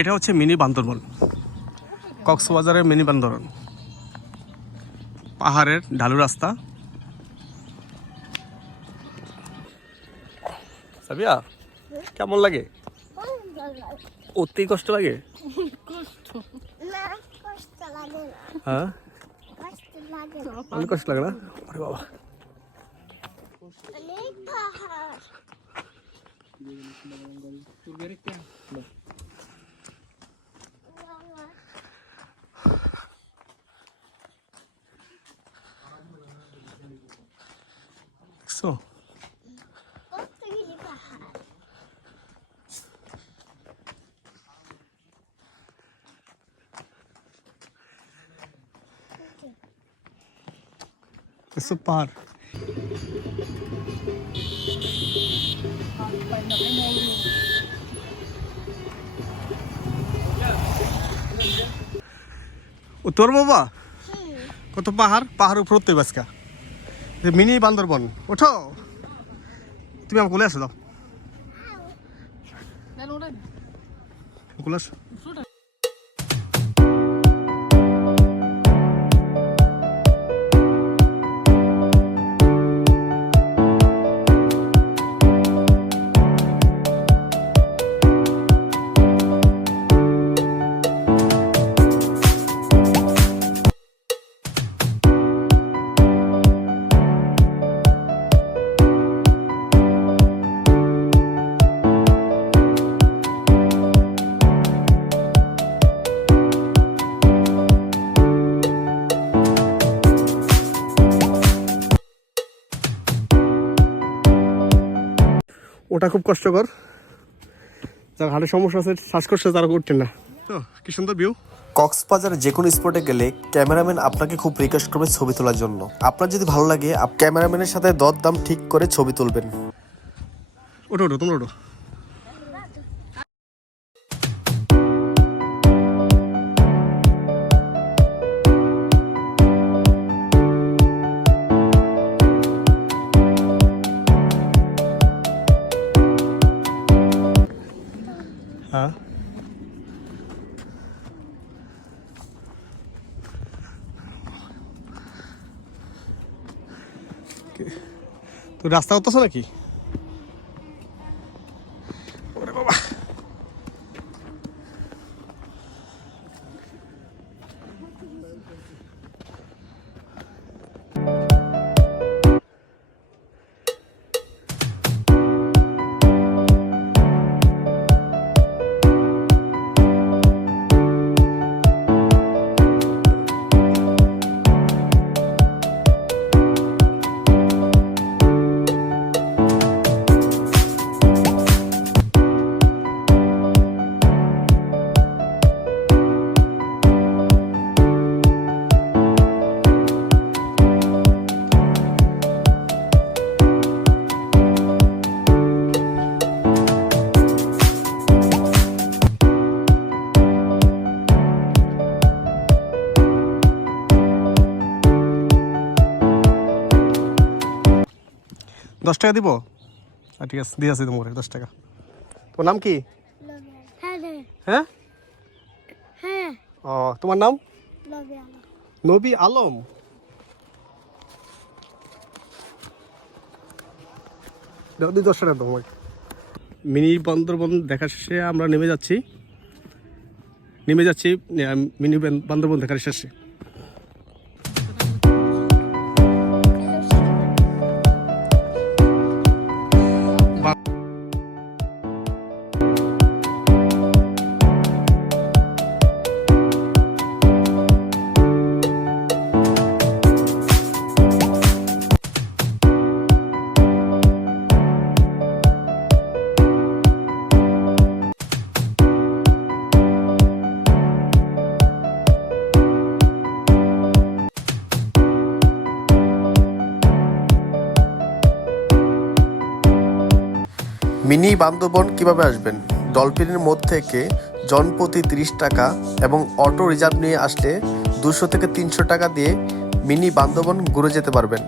এটা হচ্ছে মিনি বান্দরবন, কক্সবাজারের মিনি বান্দরবন। পাহাড়ের ঢালু রাস্তা। সাবিয়া, কেমন লাগে? অতি কষ্ট লাগে? হ্যাঁ, অনেক কষ্ট লাগে না? আরে বাবা, দেখছো? দেখছো পাহাড়? ও তোর বাবা, কত পাহাড়, পাহাড় উপর উঠতে বাসকা মিনি বান্দরবন। ওঠো, তুমি আমার কোলে আসো, দাও কোলে আসো। ওটা খুব কষ্টকর, যার হাড়ের সমস্যা আছে, শ্বাসকষ্ট তারা করছেন না। তো কি সুন্দর ভিউ। কক্সবাজারে যে কোনো স্পটে গেলে ক্যামেরাম্যান আপনাকে খুব রিকোয়েস্ট করবে ছবি তোলার জন্য। আপনার যদি ভালো লাগে ক্যামেরাম্যানের সাথে দরদাম ঠিক করে ছবি তুলবেন। ওঠো ওঠো, তোমরা ওঠো। হ্যাঁ, তো রাস্তা হতেছ নাকি? ওরে বাবা, $10 দিব? ঠিক আছে, দিয়ে আসি তোমার $10। তোমার নাম কি? হ্যাঁ, ও তোমার নাম? নবী আলম। $10 তোমার। মিনি বান্দরবন দেখা শেষে আমরা নেমে যাচ্ছি মিনি বান্দরবন দেখার শেষে। মিনি বান্দরবন কিভাবে আসবেন? ডলফিনের মোড় থেকে জনপ্রতি 30 টাকা এবং অটো রিজার্ভ নিয়ে আসলে 200 থেকে 300 টাকা দিয়ে মিনি বান্দরবন ঘুরে যেতে পারবেন।